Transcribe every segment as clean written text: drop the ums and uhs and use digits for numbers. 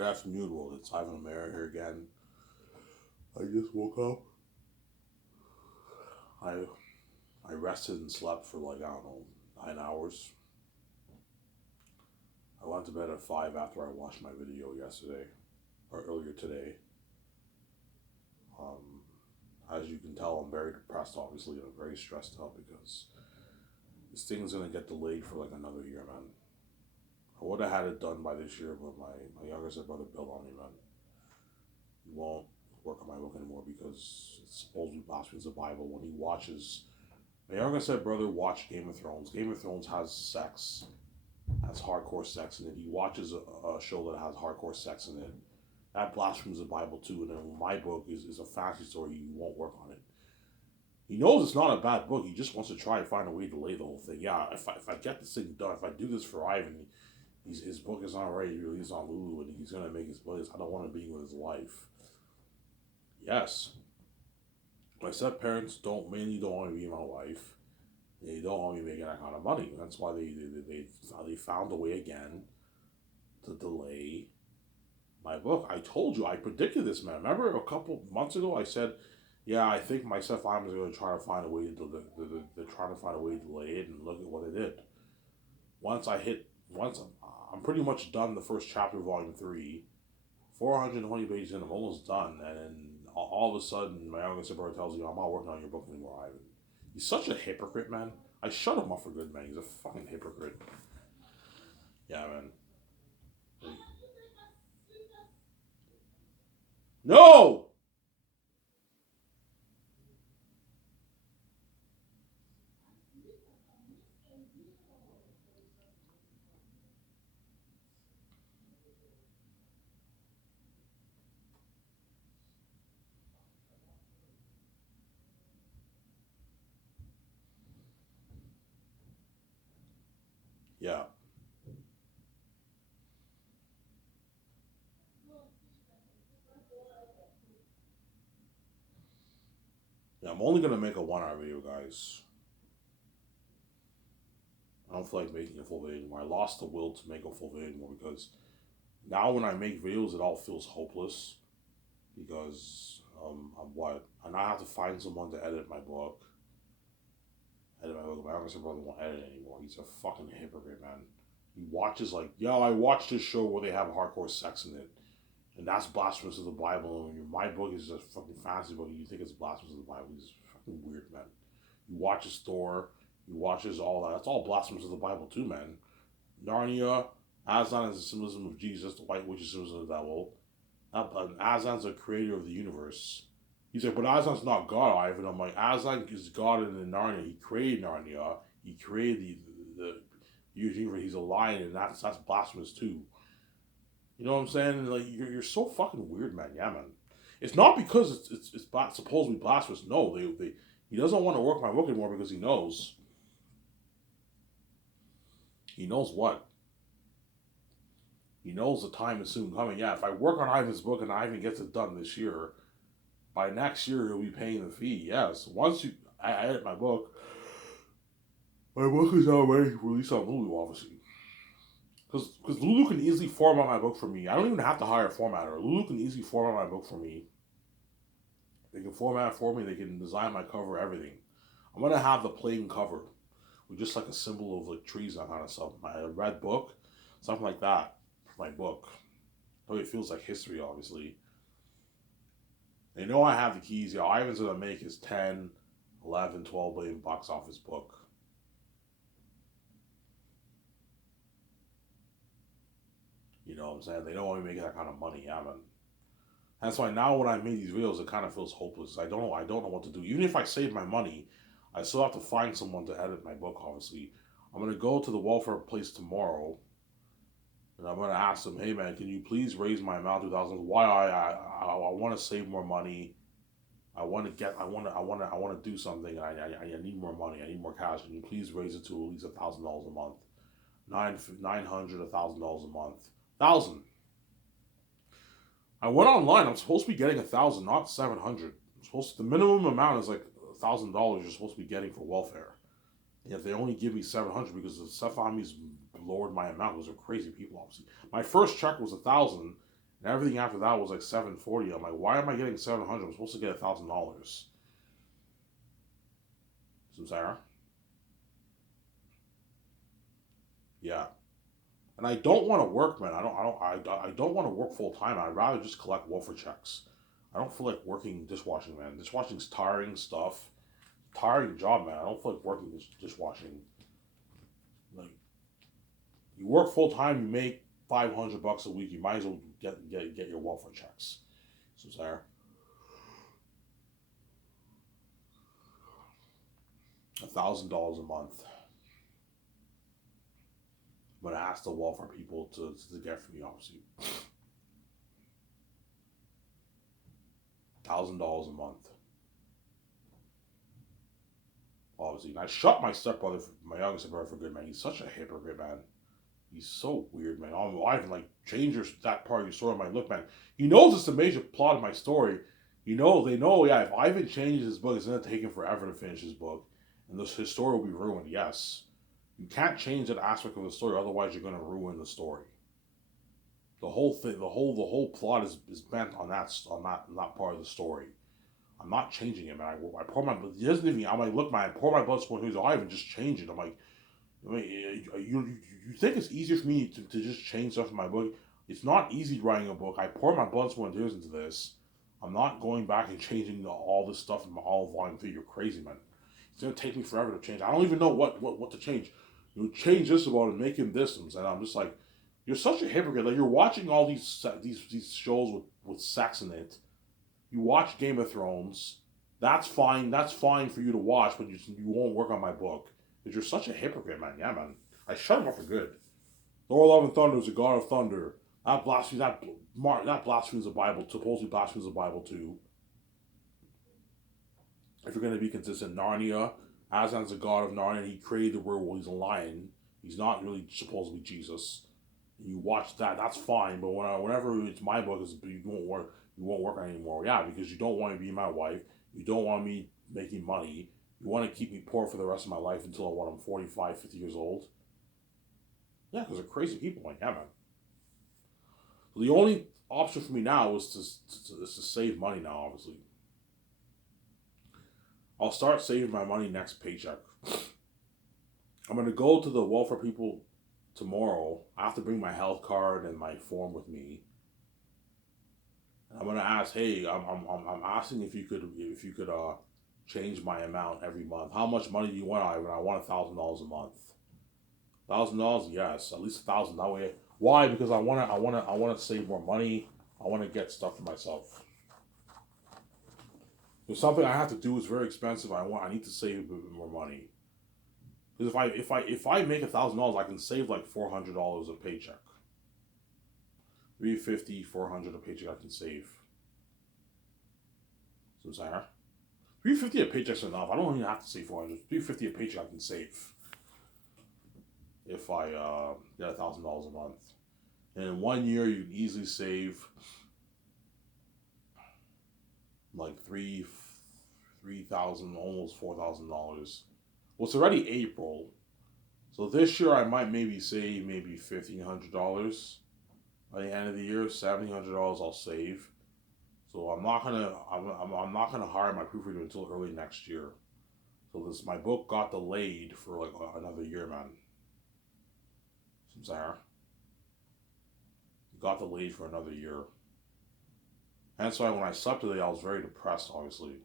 Good afternoon, world. It's Ivan Mayer here again. I just woke up. I I rested and slept for like, I don't know, 9 hours. I went to bed at 5 after I watched my video yesterday or earlier today. Um, as you can tell, I'm very depressed. Obviously, and I'm very stressed out because this thing's gonna get delayed for like another year, man. I would have had it done by this year, but my younger brother built on me, man. He won't work on my book anymore because it's supposedly blasphemies the Bible. When he watches, my younger brother watched Game of Thrones. Game of Thrones has sex, has hardcore sex in it. He watches a show that has hardcore sex in it. That blasphemes the Bible too. And then my book is a fantasy story. He won't work on it. He knows it's not a bad book. He just wants to try and find a way to delay the whole thing. Yeah, if I get this thing done, if I do this for Ivan, his book is not ready to release on Lulu, and he's gonna make his book. I don't want to be with his life. Yes, my step parents don't want to be my wife. They don't want me making that kind of money. That's why they found a way again to delay my book. I told you, I predicted this, man. Remember a couple months ago, I said, yeah, I think my stepfather is going to try to find a way to they're trying to find a way to delay it, and look at what they did. Once I'm pretty much done the first chapter of volume 3, 420 pages in, I'm almost done, and then all of a sudden, my youngest brother tells me, I'm not working on your book anymore, Ivan. He's such a hypocrite, man. I shut him up for good, man. He's a fucking hypocrite. Yeah, man. No! Yeah. Yeah, I'm only gonna make a 1 hour video, guys. I don't feel like making a full video anymore. I lost the will to make a full video anymore because now when I make videos, it all feels hopeless because I'm what? And I have to find someone to edit my book. Edit my book. My younger brother won't edit anymore. He's a fucking hypocrite, man. He watches like, yeah, I watched this show where they have hardcore sex in it, and that's blasphemous of the Bible. And my book is a fucking fantasy book, and you think it's blasphemous of the Bible. He's fucking weird, man. He watches Thor. He watches all that. That's all blasphemous of the Bible too, man. Narnia, Aslan is a symbolism of Jesus. The White Witch is a symbolism of the devil. Aslan's the creator of the universe. He's like, but Aslan's not God, Ivan. I'm like, Aslan is God in the Narnia. He created Narnia. He created the universe. He's a lion, and that's blasphemous too. You know what I'm saying? Like, you're so fucking weird, man. Yeah, man. It's not because it's supposedly blasphemous. No, he doesn't want to work my book anymore because he knows what. He knows the time is soon coming. Yeah, if I work on Ivan's book and Ivan gets it done this year, by next year he'll be paying the fee. Yes, once I edit my book is already released on Lulu, obviously. Because Lulu can easily format my book for me. I don't even have to hire a formatter. Lulu can easily format my book for me. They can format it for me. They can design my cover, everything. I'm gonna have the plain cover with just like a symbol of like trees and that kind of stuff. My red book, something like that for my book. Oh, it feels like history, obviously. They know I have the keys. Yeah, Ivan's gonna make his 10, 11, 12 billion bucks off his book. You know what I'm saying? They don't want me making that kind of money. Yeah, man. That's why now when I make these videos, it kind of feels hopeless. I don't know. I don't know what to do. Even if I save my money, I still have to find someone to edit my book. Obviously, I'm gonna go to the welfare place tomorrow, and I'm gonna ask them, "Hey, man, can you please raise my amount to 2,000? Why I want to save more money. I want to do something. I need more money. I need more cash. Can you please raise it to at least $1,000 a month? 900, $1,000 a month. 1,000. I went online. I'm supposed to be getting 1,000, not 700. The minimum amount is like $1,000 you're supposed to be getting for welfare. And if they only give me 700 because the Cephami's lowered my amount, those are crazy people. Obviously, my first check was 1,000, And everything after that was like $740. I'm like, why am I getting $700? I'm supposed to get $1,000. So Sarah, yeah. And I don't want to work, man. I don't want to work full time. I'd rather just collect welfare checks. I don't feel like working dishwashing, man. Dishwashing's tiring stuff. Tiring job, man. I don't feel like working dishwashing. Like, you work full time, you make $500 a week. You might as well get your welfare checks. So Sarah, $1,000 a month. I'm gonna ask the welfare people to get for me, obviously. $1,000 a month. Obviously. And I shut my stepbrother, my youngest brother, for good, man. He's such a hypocrite, man. He's so weird, man. I even like change that part of your story. I'm like, look, man, he knows it's a major plot of my story. They know, yeah, if Ivan changes his book, it's gonna take him forever to finish his book. And his story will be ruined, yes. You can't change that aspect of the story, otherwise you're gonna ruin the story. The whole thing, the whole plot is bent on that part of the story. I'm not changing it, man. I pour my. He doesn't even. I'm like, look, man. I pour my blood spoon. He's like, I even just change it. I'm like, I mean, you think it's easier for me to just change stuff in my book? It's not easy writing a book. I pour my blood, sweat, and tears into this. I'm not going back and changing all this stuff in all volume 3. You're crazy, man. It's gonna take me forever to change. I don't even know what to change. You change this about it, make him this, and I'm just like, you're such a hypocrite. Like, you're watching all these shows with sex in it. You watch Game of Thrones. That's fine. That's fine for you to watch, but you won't work on my book because you're such a hypocrite, man. Yeah, man. I shut him up for good. Thor: Love and Thunder is a god of thunder. That blasphemes the Bible. Supposedly blasphemes the Bible too. If you're going to be consistent, Narnia, Aslan's a god of Narnia. He created the world. He's a lion. He's not really supposed to be Jesus. You watch that. That's fine. But whenever it's my book, you won't work. You won't work on it anymore. Yeah, because you don't want to be my wife. You don't want me making money. You want to keep me poor for the rest of my life until I'm 45, 50 years old. Yeah, because they're crazy people. Like, yeah, man. So the only option for me now is to save money now, obviously. I'll start saving my money next paycheck. I'm going to go to the welfare people tomorrow. I have to bring my health card and my form with me. I'm gonna ask, hey, I'm asking if you could change my amount every month. How much money do you want, Ivan? I want $1,000 a month. $1,000, yes, at least 1,000. That way, why? Because I wanna save more money. I wanna get stuff for myself. There's something I have to do is very expensive. I need to save a bit more money. Because if I make $1,000, I can save like $400 a paycheck. 350, 400 a paycheck I can save. So Sarah, 350 a paycheck's enough. I don't even have to save 400. 350 a paycheck I can save if I get $1,000 a month. And in 1 year you can easily save like 3,000, almost $4,000. Well, it's already April, so this year I might maybe save maybe $1,500. By the end of the year, $1,700 I'll save. So I'm not gonna hire my proofreader until early next year. So my book got delayed for like another year, man. Sarah, it got delayed for another year. Hence why when I slept today, I was very depressed. Obviously,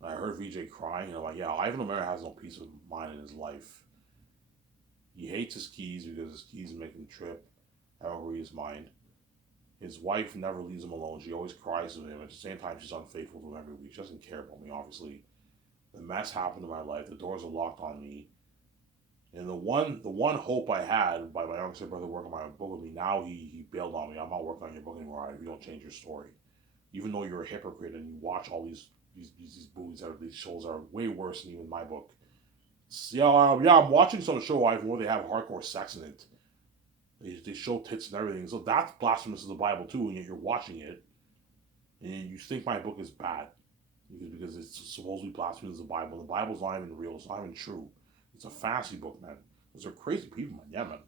and I heard VJ crying, and I'm like, yeah, Ivan O'Meara has no peace of mind in his life. He hates his keys because his keys make him trip. However, his mind. His wife never leaves him alone. She always cries with him. At the same time, she's unfaithful to him every week. She doesn't care about me, obviously. The mess happened in my life. The doors are locked on me. And the one hope I had by my younger brother working on my book with me, now he bailed on me. I'm not working on your book anymore if you don't change your story. Even though you're a hypocrite and you watch all these movies these shows are way worse than even my book. Yeah, I'm watching some show where they have hardcore sex in it. They show tits and everything. So that's blasphemous to the Bible too, and yet you're watching it. And you think my book is bad. Because it's supposedly blasphemous to the Bible. The Bible's not even real. It's not even true. It's a fantasy book, man. Those are crazy people, man. Yeah, man.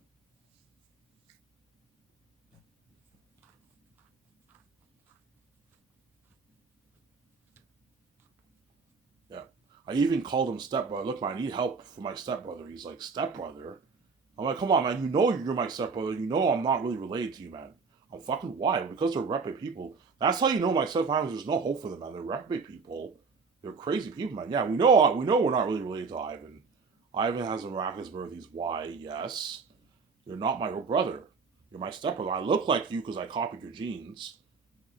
I even called him stepbrother. Look, man, I need help for my stepbrother. He's like, stepbrother? I'm like, come on, man. You know you're my stepbrother. You know I'm not really related to you, man. I'm fucking why? Because they're reprobate people. That's how you know my stepfamily. There's no hope for them, man. They're reprobate people. They're crazy people, man. Yeah, we know we're not really related to Ivan. Ivan has a miraculous birth. He's why, yes. You're not my real brother. You're my stepbrother. I look like you because I copied your genes.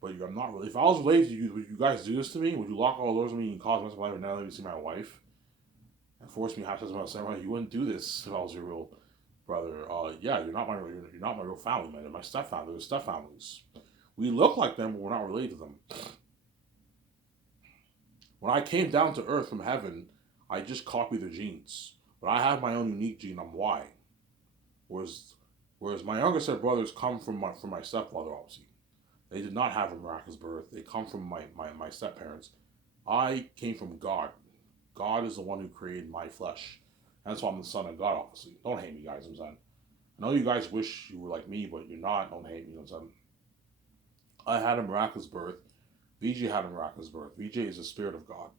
But I'm not really. If I was related to you, would you guys do this to me? Would you lock all the doors on me and cause my life and never let me see my wife? And force me to have sex with my stepbrother? You wouldn't do this if I was your real brother. Yeah, you're not my real family, man. They're my stepfamily. They're stepfamilies. We look like them, but we're not related to them. When I came down to earth from heaven, I just copied their genes. But I have my own unique gene. I'm Y. Whereas my younger stepbrothers come from my stepfather, obviously. They did not have a miraculous birth. They come from my step-parents. I came from God. God is the one who created my flesh. That's why I'm the son of God, obviously. Don't hate me, guys, I'm saying. I know you guys wish you were like me, but you're not. Don't hate me, I'm saying. I had a miraculous birth. VJ had a miraculous birth. VJ is the spirit of God.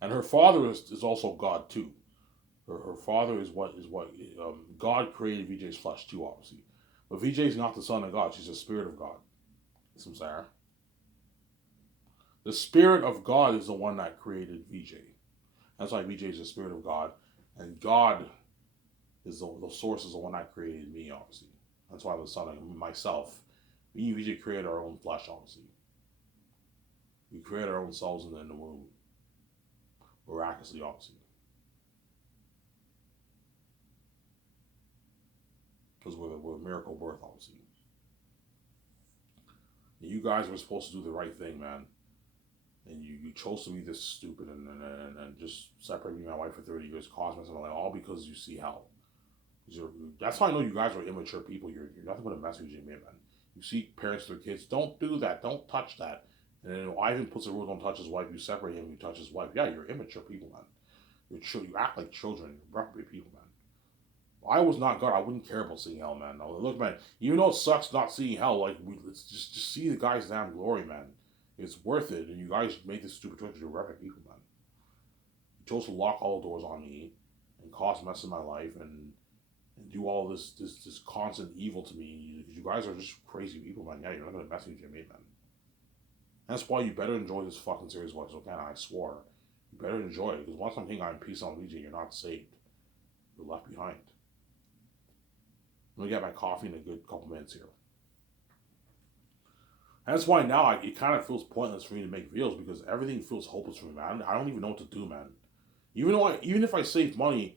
And her father is also God, too. Her father is what God created VJ's flesh, too, obviously. But VJ is not the son of God. She's the spirit of God. Some Sarah. The spirit of God is the one that created VJ. That's why VJ is the spirit of God. And God is the source is the one that created me, obviously. That's why I'm the son of myself. Me and VJ created our own flesh, obviously. We created our own selves in the womb. Miraculously, obviously. Because we're a miracle birth, obviously. And you guys were supposed to do the right thing, man. And you chose to be this stupid and just separate me and my wife for 30 years, cause me something like all because you see hell. That's how I know you guys are immature people. You're nothing but a message in man. You see parents to their kids, don't do that, don't touch that. And then Ivan puts a rule, don't touch his wife, you separate him, you touch his wife. Yeah, you're immature people, man. You act like children, you're reprobate people, man. I was not God. I wouldn't care about seeing hell, man. No, look, man. Even though it sucks not seeing hell, like let's just see the guy's damn glory, man. It's worth it. And you guys made this stupid choice. You're reprobate people, man. You chose to lock all the doors on me and cause mess in my life and do all this constant evil to me. You guys are just crazy people, man. Yeah, you're not gonna mess with me, man. That's why you better enjoy this fucking series while it's okay. I swore. You better enjoy it because once I'm hanging out in peace on VJ, you're not saved. You're left behind. Let me get my coffee in a good couple minutes here. That's why now it kind of feels pointless for me to make videos because everything feels hopeless for me, man. I don't even know what to do, man. Even if I save money,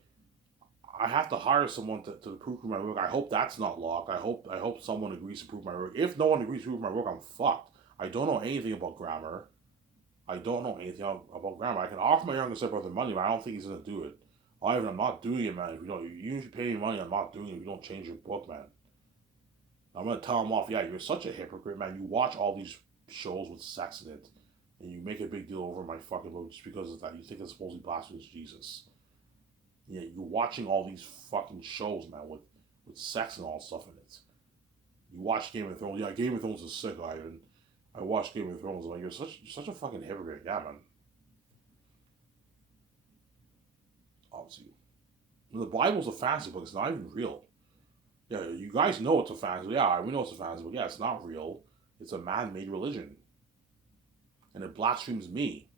I have to hire someone to approve my work. I hope that's not locked. I hope someone agrees to approve my work. If no one agrees to approve my work, I'm fucked. I don't know anything about grammar. I don't know anything about grammar. I can offer my younger stepbrother money, but I don't think he's gonna do it. Ivan, I'm not doing it, man. If you pay me money, I'm not doing it. If you don't change your book, man. I'm gonna tell him off. Yeah, you're such a hypocrite, man. You watch all these shows with sex in it, and you make a big deal over my fucking book just because of that. You think it's supposedly blasphemous Jesus. Yeah, you're watching all these fucking shows, man, with sex and all stuff in it. You watch Game of Thrones. Yeah, Game of Thrones is sick, Ivan. I watched Game of Thrones. I'm like, you're such a fucking hypocrite. Yeah, man. Obviously. The Bible's a fantasy book. It's not even real. Yeah, you guys know it's a fantasy. Yeah, we know it's a fantasy book. Yeah, it's not real. It's a man-made religion. And it blasphemes me.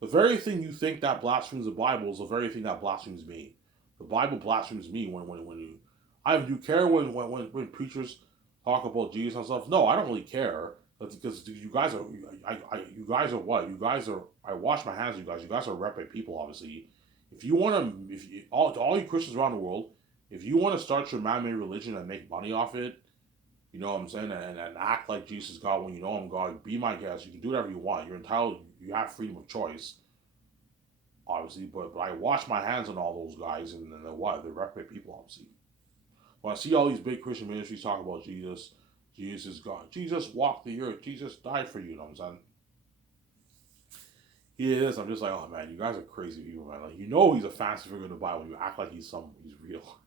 The very thing you think that blasphemes the Bible is the very thing that blasphemes me. The Bible blasphemes me when you... do you care when preachers talk about Jesus and stuff? No, I don't really care. That's because you guys are... you guys are what? You guys are... I wash my hands of you guys. You guys are reprobate people, obviously. If you want to... all you Christians around the world, if you want to start your man-made religion and make money off it, you know what I'm saying, and act like Jesus is God when you know I'm God, be my guest. You can do whatever you want. You're entitled. You have freedom of choice, obviously. But I wash my hands on all those guys, and then they're reprobate people, obviously. When I see all these big Christian ministries talk about Jesus, Jesus is God. Jesus walked the earth. Jesus died for you. You know what I'm saying? He is. I'm just like, oh man, you guys are crazy people, man. Like, you know he's a fantasy figure in the Bible. You act like he's real.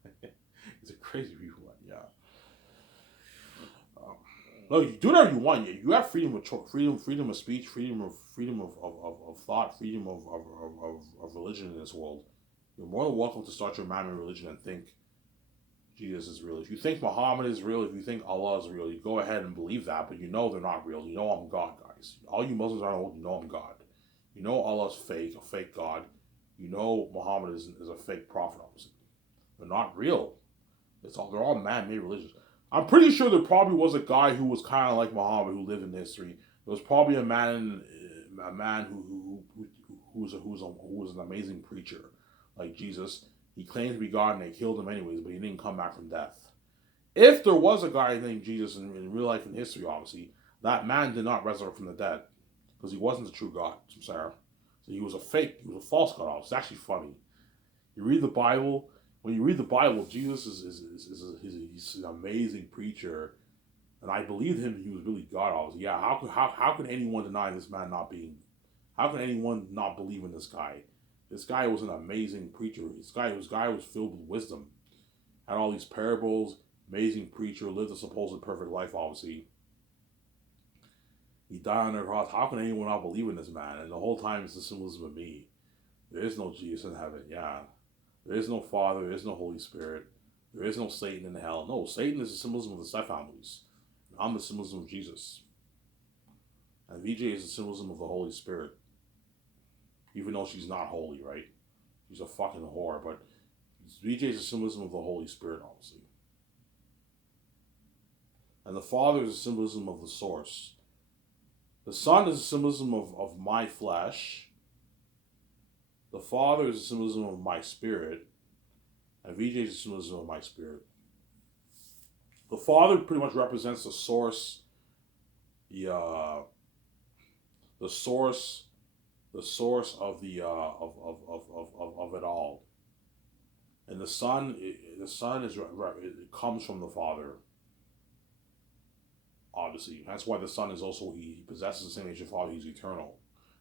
He's a crazy people, man. Yeah. No, you do whatever you want. You have freedom of freedom of speech, freedom of thought, freedom of religion in this world. You're more than welcome to start your man-made religion and think Jesus is real. If you think Muhammad is real, if you think Allah is real, you go ahead and believe that, but you know they're not real. You know I'm God, guys. All you Muslims are you know I'm God. You know Allah's fake, a fake God. You know Muhammad is a fake prophet, obviously. They're not real. They're all man-made religions. I'm pretty sure there probably was a guy who was kind of like Muhammad who lived in history. There was probably a man who was an amazing preacher, like Jesus. He claimed to be God, and they killed him anyways, but he didn't come back from death. If there was a guy named Jesus in real life in history, obviously, that man did not resurrect from the dead because he wasn't the true God, Sarah. So he was a fake, he was a false God. It's actually funny. You read the Bible. When you read the Bible, Jesus he's an amazing preacher, and I believed him. He was really God. Obviously, yeah. How can anyone deny this man not being? How can anyone not believe in this guy? This guy was an amazing preacher. This guy was filled with wisdom, had all these parables. Amazing preacher, lived a supposed perfect life. Obviously, he died on the cross. How can anyone not believe in this man? And the whole time it's the symbolism of me. There is no Jesus in heaven. Yeah. There is no Father, there is no Holy Spirit, there is no Satan in hell. No, Satan is the symbolism of the Seth families. I'm the symbolism of Jesus. And VJ is the symbolism of the Holy Spirit. Even though she's not holy, right? She's a fucking whore, but VJ is the symbolism of the Holy Spirit, obviously. And the Father is the symbolism of the source. The Son is the symbolism of my flesh. The Father is the symbolism of my spirit, and VJ is the symbolism of my spirit. The Father pretty much represents the source, the source of the of it all, and the Son is it comes from the Father. Obviously, that's why the Son is also he possesses the same nature of the Father. He's eternal.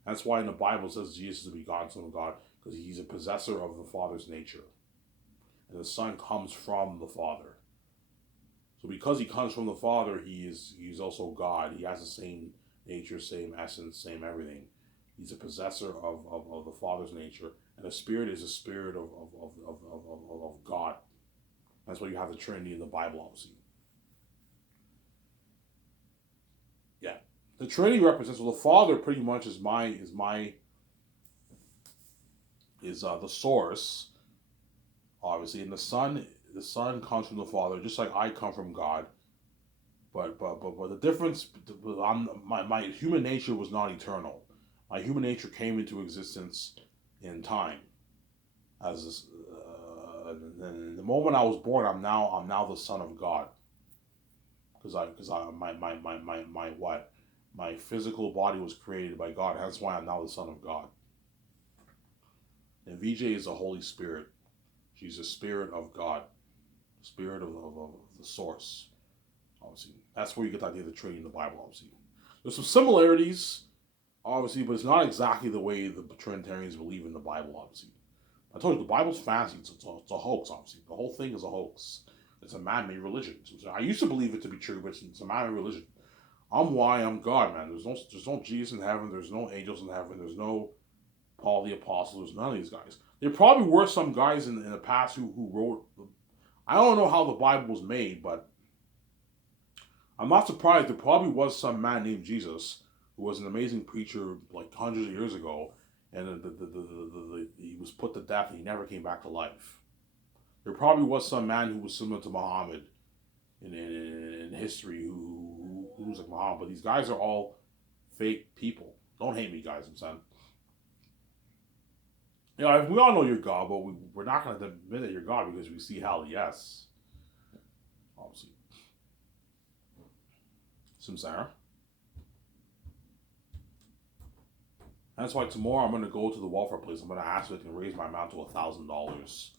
That's why in the Bible it says Jesus is the begotten Son of God, because he's a possessor of the Father's nature. And the Son comes from the Father. So because he comes from the Father, he's also God. He has the same nature, same essence, same everything. He's a possessor of the Father's nature. And the Spirit is a spirit of God. That's why you have the Trinity in the Bible, obviously. Yeah. The Trinity represents, well, the Father pretty much is the source, obviously, and the Son comes from the Father, just like I come from God. But the difference, my human nature was not eternal. My human nature came into existence in time. And the moment I was born, I'm now the Son of God. My physical body was created by God. That's why I'm now the Son of God. And VJ is the Holy Spirit. She's the Spirit of God, the Spirit of the Source. Obviously, that's where you get the idea of the Trinity in the Bible. Obviously, there's some similarities, obviously, but it's not exactly the way the Trinitarians believe in the Bible. Obviously, I told you the Bible's fantasy. It's a hoax. Obviously, the whole thing is a hoax. It's a man-made religion. So I used to believe it to be true, but it's a man-made religion. I'm God, man. There's no Jesus in heaven. There's no angels in heaven. There's no Paul the Apostle. There's none of these guys. There probably were some guys in the past who wrote. I don't know how the Bible was made, but I'm not surprised. There probably was some man named Jesus who was an amazing preacher like hundreds of years ago, and he was put to death and he never came back to life. There probably was some man who was similar to Muhammad in history who was like Muhammad, but these guys are all fake people. Don't hate me, guys. I'm saying. You know, we all know you're God, but we're not going to admit that you're God because we see hell, yes. Obviously. Samsara. That's why tomorrow I'm going to go to the welfare place. I'm going to ask if they can raise my amount to $1,000.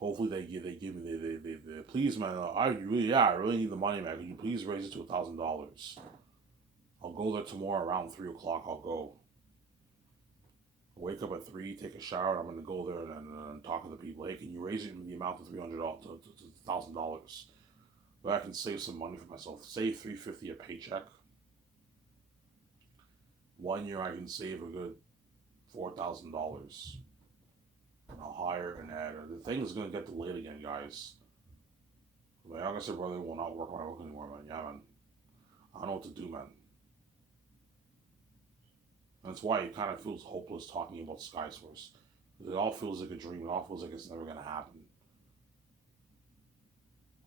Hopefully they give me they please, man. I really need the money, man. Can you please raise it to $1,000? I'll go there tomorrow around 3:00. I'll go. Wake up at 3, take a shower. I'm gonna go there and talk to the people. Hey, can you raise it the amount to $300 to $1,000? but I can save some money for myself. Save $350 a paycheck. 1 year I can save a good $4,000. And I'll hire an editor. The thing is gonna get delayed again, guys. My youngest brother will not work on my book anymore, man. Yeah, man. I don't know what to do, man. And that's why it kind of feels hopeless talking about Sky Source. It all feels like a dream. It all feels like it's never gonna happen.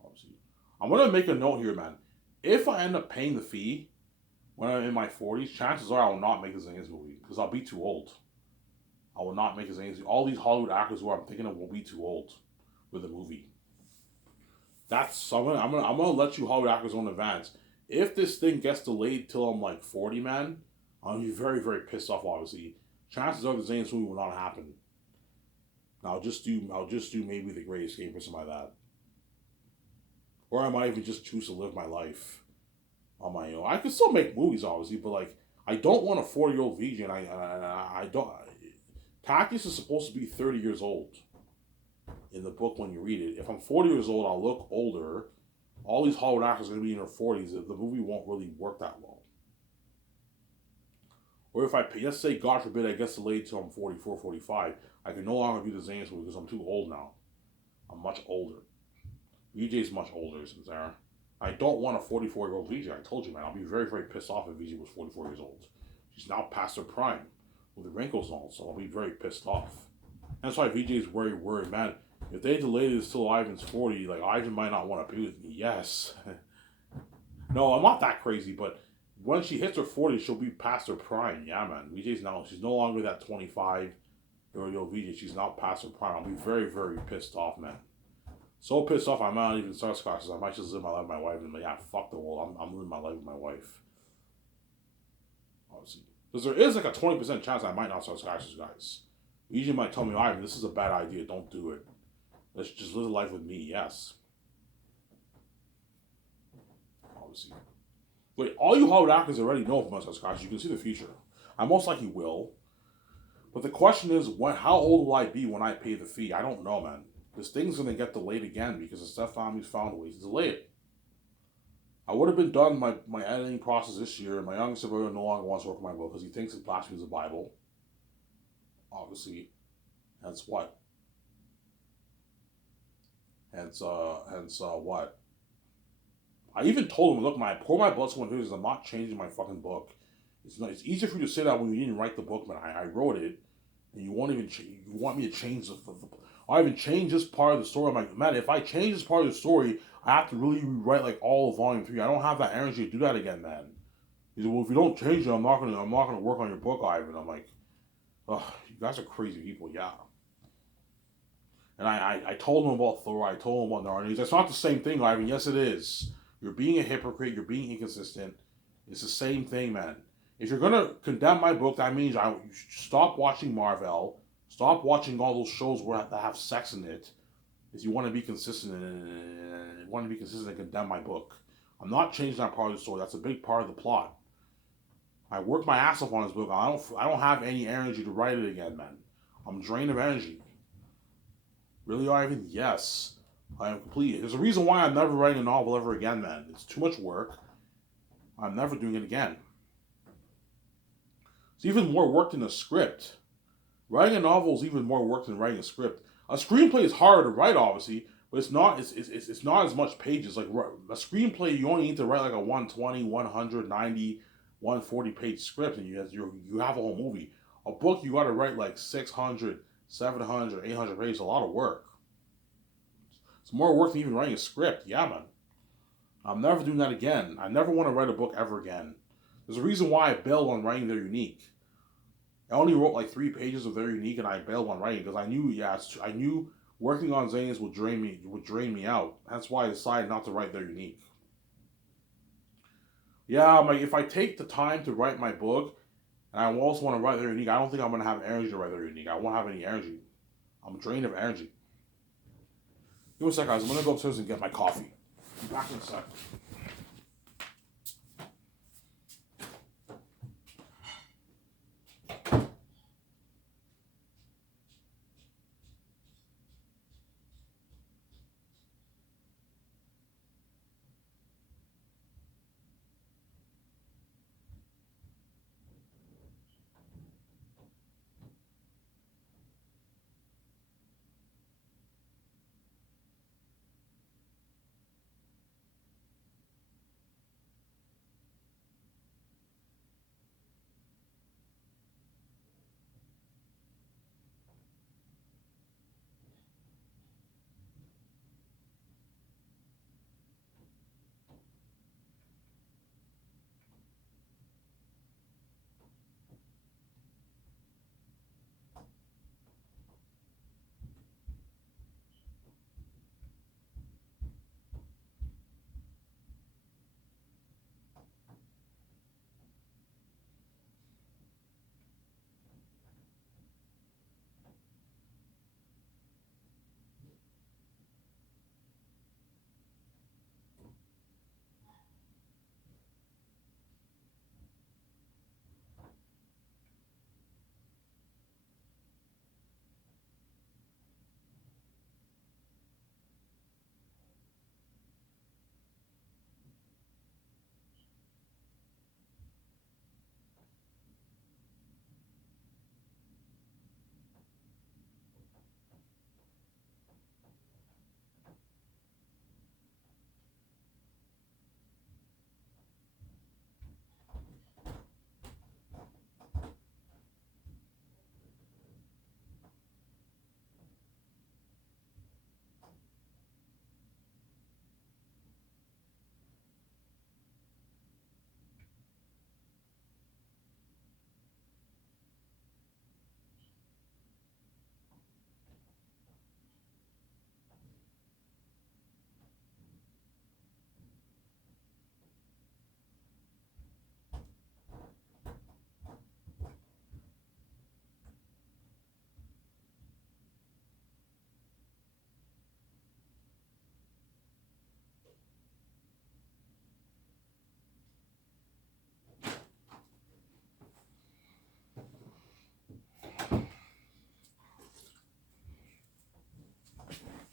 Obviously, I'm gonna make a note here, man. If I end up paying the fee when I'm in my 40s, chances are I will not make a Zane's movie because I'll be too old. I will not make a Zane's movie. All these Hollywood actors who I'm thinking of will be too old with the movie. So I'm gonna let you Hollywood actors know in advance. If this thing gets delayed till I'm like 40, man, I'll be very, very pissed off. Obviously, chances are the Zane's movie will not happen. I'll just do maybe The Great Escape or something like that. Or I might even just choose to live my life on my own. I can still make movies, obviously, but like I don't want a 40-year-old VJ, and I don't. Tactics is supposed to be 30 years old in the book when you read it. If I'm 40 years old, I'll look older. All these Hollywood actors are going to be in their 40s. The movie won't really work that well. Or if let's say, God forbid, I get delayed till I'm 44, 45, I can no longer do the Zane's movie because I'm too old now. I'm much older. VJ's much older, isn't there? I don't want a 44-year-old VJ. I told you, man. I'll be very, very pissed off if VJ was 44 years old. She's now past her prime with the wrinkles and all, so I'll be very pissed off. That's why VJ's very worried, man. If they delayed this till Ivan's 40, like, Ivan might not want to be with me. Yes. No, I'm not that crazy, but when she hits her 40s, she'll be past her prime. Yeah, man. VJ's now, she's no longer that 25-year-old VJ. She's now past her prime. I'll be very, very pissed off, man. So pissed off, I might not even start Scotch. I might just live my life with my wife and be like, yeah, fuck the world. I'm living my life with my wife. Obviously. Because there is like a 20% chance I might not start Scotch, guys. VJ might tell me, Ivan, this is a bad idea. Don't do it. Let's just live life with me. Yes. Obviously. Wait, all you Hollywood actors already know from us, Scotch. You can see the future. I most likely will. But the question is, how old will I be when I pay the fee? I don't know, man. This thing's going to get delayed again because the Steph family's found ways to delay it. I would have been done my editing process this year, and my youngest brother no longer wants to work on my book because he thinks it blasphemes the Bible. Obviously. Hence what? Hence what? I even told him, look, when I pour my blood, sweat, and tears, I'm not changing my fucking book. It's easier for you to say that when you didn't write the book, man. I wrote it, and you won't even you want me to change I even change this part of the story. I'm like, man, if I change this part of the story, I have to really rewrite like all of volume 3. I don't have that energy to do that again, man. He said, well, if you don't change it, I'm not gonna work on your book, Ivan. I'm like, oh, you guys are crazy people, yeah. And I told him about Thor. I told him about Narnia. That's not the same thing, Ivan. Yes, it is. You're being a hypocrite. You're being inconsistent. It's the same thing, man. If you're gonna condemn my book, that means you stop watching Marvel. Stop watching all those shows that have sex in it. If you want to be consistent and condemn my book. I'm not changing that part of the story. That's a big part of the plot. I worked my ass off on this book. I don't have any energy to write it again, man. I'm drained of energy. Really, Ivan? Yes. I am completely. There's a reason why I'm never writing a novel ever again, man. It's too much work. I'm never doing it again. It's even more work than a script. Writing a novel is even more work than writing a script. A screenplay is harder to write, obviously, but it's not as much pages. Like a screenplay, you only need to write like a 120, 190, 140 page script, and you have a whole movie. A book, you got to write like 600, 700, 800 pages. A lot of work. It's more work than even writing a script. Yeah, man. I'm never doing that again. I never want to write a book ever again. There's a reason why I bailed on writing They're Unique. I only wrote like 3 pages of They're Unique, and I bailed on writing because I knew working on Zane's would drain me out. That's why I decided not to write They're Unique. Yeah, if I take the time to write my book, and I also want to write They're Unique, I don't think I'm going to have energy to write They're Unique. I won't have any energy. I'm drained of energy. Give me a sec, guys. I'm going to go upstairs and get my coffee. Be back in a sec.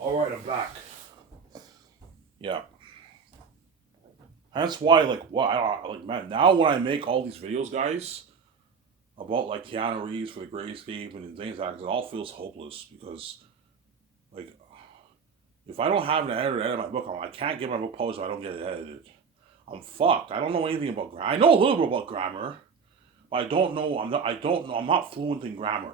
Alright, I'm back. Yeah. That's why, like, man, now when I make all these videos, guys, about, like, Keanu Reeves for the Great Escape and Insane Actors, it all feels hopeless because, like, if I don't have an editor to edit my book, I can't get my book published if I don't get it edited. I'm fucked. I don't know anything about grammar. I know a little bit about grammar, but I don't know. I'm not fluent in grammar.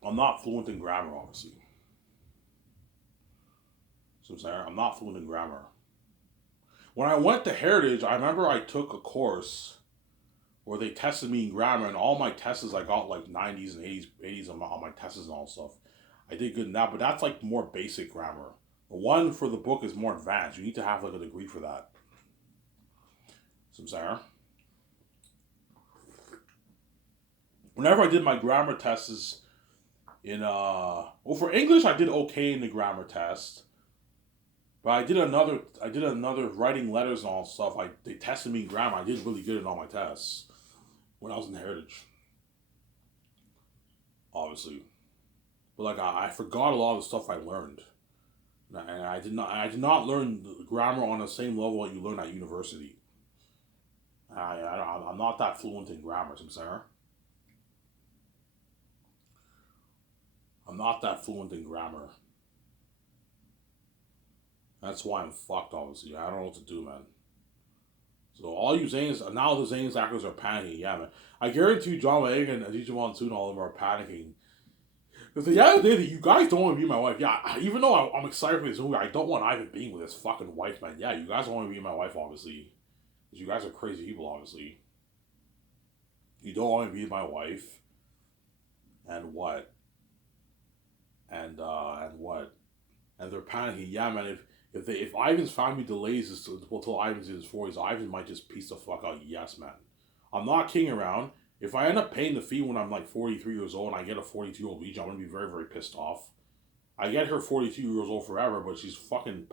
I'm not fluent in grammar, obviously. So I'm saying I'm not fluent in grammar. When I went to Heritage, I remember I took a course where they tested me in grammar, and all my tests I got like 90s and 80s on my tests and all stuff. I did good in that, but that's like more basic grammar. The one for the book is more advanced. You need to have like a degree for that. So I'm saying. Whenever I did my grammar tests for English I did okay in the grammar test. But I did another writing letters and all stuff. They tested me in grammar. I did really good in all my tests when I was in Heritage. Obviously. But like I forgot a lot of the stuff I learned. And I did not learn grammar on the same level that you learn at university. I'm not that fluent in grammar, so I'm saying. I'm not that fluent in grammar. That's why I'm fucked, obviously. I don't know what to do, man. So all you Zanes, now the Zanes actors are panicking. Yeah, man. I guarantee you John Boyega and Aditya Monsoon, all of them are panicking. Because you guys don't want to be my wife. Yeah, even though I'm excited for this movie, I don't want Ivan being with his fucking wife, man. Yeah, you guys don't want to be my wife, obviously. Because you guys are crazy people, obviously. You don't want to be my wife. And what? And what? And they're panicking. Yeah, man, if Ivan's family delays this until Ivan's in his 40s, Ivan might just piece the fuck out. Yes, man. I'm not kidding around. If I end up paying the fee when I'm like 43 years old and I get a 42-year-old Ouija, I'm going to be very, very pissed off. I get her 42 years old forever, but she's fucking